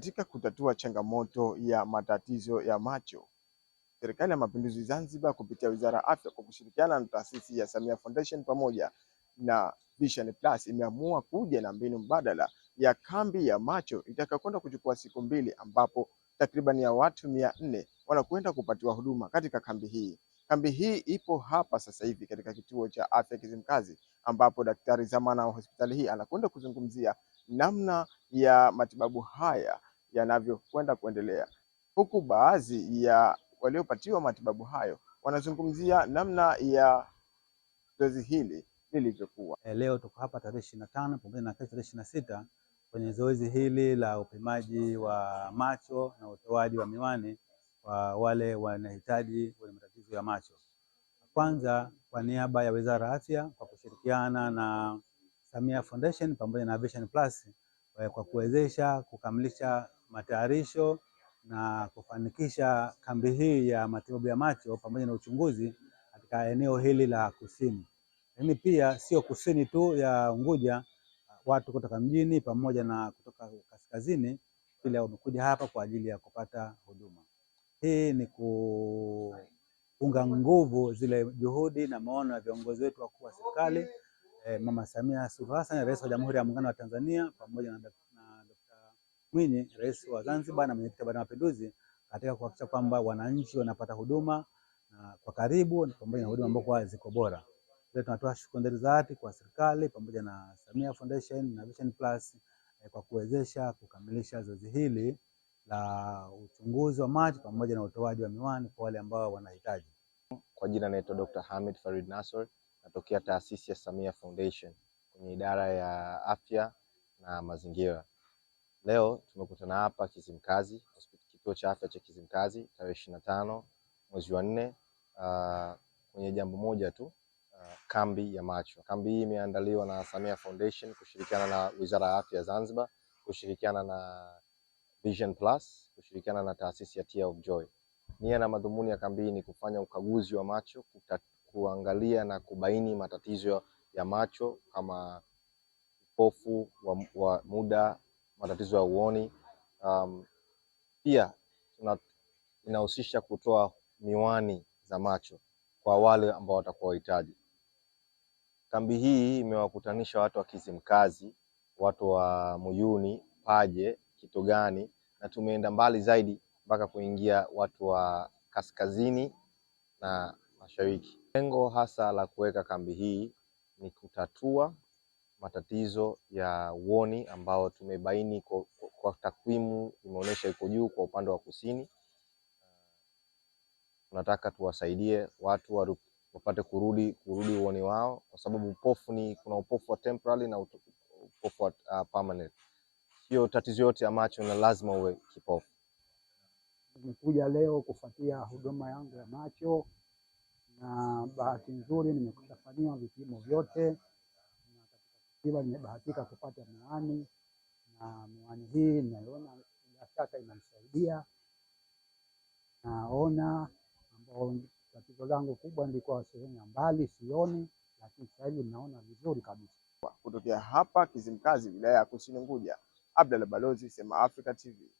Katika kutatua changamoto ya matatizo ya macho, Serikali ya Mapinduzi Zanzibar kupitia Wizara ya Afya kwa kushirikiana na taasisi ya Samia Foundation pamoja na Vision Plus imeamua kuja na mbinu mbadala ya kambi ya macho itakayokwenda kuchukua siku 2, ambapo takriban ya watu 400 wanakwenda kupatiwa huduma katika kambi hii. Kambi hii ipo hapa sasa hivi katika kituo cha afya Kizimkazi, ambapo daktari zamana wa hospitali hii anakwenda kuzungumzia namna ya matibabu haya yanavyokwenda kuendelea, huku baadhi ya waliopatiwa matibabu hayo wanazungumzia namna ya zoezi hili lilivyokuwa. Leo tuko hapa tarehe 25 pamoja na kesho tarehe 26 kwenye zoezi hili la upimaji wa macho na utoaji wa miwani kwa wale wanahitaji wenye matatizo ya macho. Kwanza, kwa niaba ya Wizara ya Afya kwa kushirikiana na Samia Foundation pamoja na Vision Plus kwa kuwezesha kukamilisha matayarisho na kufanikisha kambi hii ya matibabu ya macho pamoja na uchunguzi katika eneo hili la kusini. Lakini pia sio kusini tu ya Unguja, watu kutoka mjini pamoja na kutoka kaskazini pia wamekuja hapa kwa ajili ya kupata huduma. Hii ni kuunga nguvu zile juhudi na maono ya viongozi wetu wakuu wa serikali, Mama Samia Suluhu Hassan, Rais wa Jamhuri ya Muungano wa Tanzania, pamoja na Dr. Mwinyi, Rais wa Zanzibar na Mwenyekiti wa Baraza la Mapinduzi, katika kuhakikisha kwamba wananchi wanapata huduma na kwa karibu pamoja na huduma ambazo ziko bora. Leo tunatoa shukrani za dhati kwa serikali pamoja na Samia Foundation na Vision Plus kwa kuwezesha kukamilisha zoezi hili la uchunguzi wa macho pamoja na utoaji wa miwani kwa wale ambao wanahitaji. Kwa jina naitwa Dr. Hamid Farid Nasor, natokea taasisi ya Samia Foundation kwenye idara ya afya na mazingira. Leo tumekutana hapa Kizimkazi, kituo cha afya cha Kizimkazi tarehe 25 mwezi wa 4 kwenye jambo moja tu, kambi ya macho. Kambi hii imeandaliwa na Samia Foundation kushirikiana na Wizara ya Afya Zanzibar, kushirikiana na Vision Plus, kushirikiana na taasisi ya Tear of Joy. Nia na madhumuni ya kambi hii ni kufanya ukaguzi wa macho, kuangalia na kubaini matatizo ya macho kama upofu wa muda, matatizo ya uoni. Pia inahusisha kutoa miwani za macho kwa wale ambao watakuwa wahitaji. Kambi hii imewakutanisha watu wa Kizimkazi, watu wa Muyuni, Paje, Kitogani, na tumeenda mbali zaidi mpaka kuingia watu wa kaskazini na mashariki. Lengo hasa la kuweka kambi hii ni kutatua matatizo ya uoni ambao tumebaini kwa takwimu imeonyesha iko juu kwa upande wa kusini. Tunataka tuwasaidie watu wapate kurudi uoni wao, kwa sababu kuna upofu wa temporary na upofu wa permanent. Sio tatizo yote ya macho na lazima uwe kipofu. Nimekuja leo kufuatia huduma yangu ya macho na bahati nzuri nimekufanyiwa vipimo vyote, na katika kipimo nimebahatika kupata miwani, na miwani hii naiona bila shaka inanisaidia. Naona ambao tatizo langu kubwa lilikuwa sehemu ya mbali sioni, lakini sasa hivi naona vizuri kabisa. Kutokea hapa Kizimkazi, wilaya ya Kusini Unguja, Abdalla Balozi, Sema Africa TV.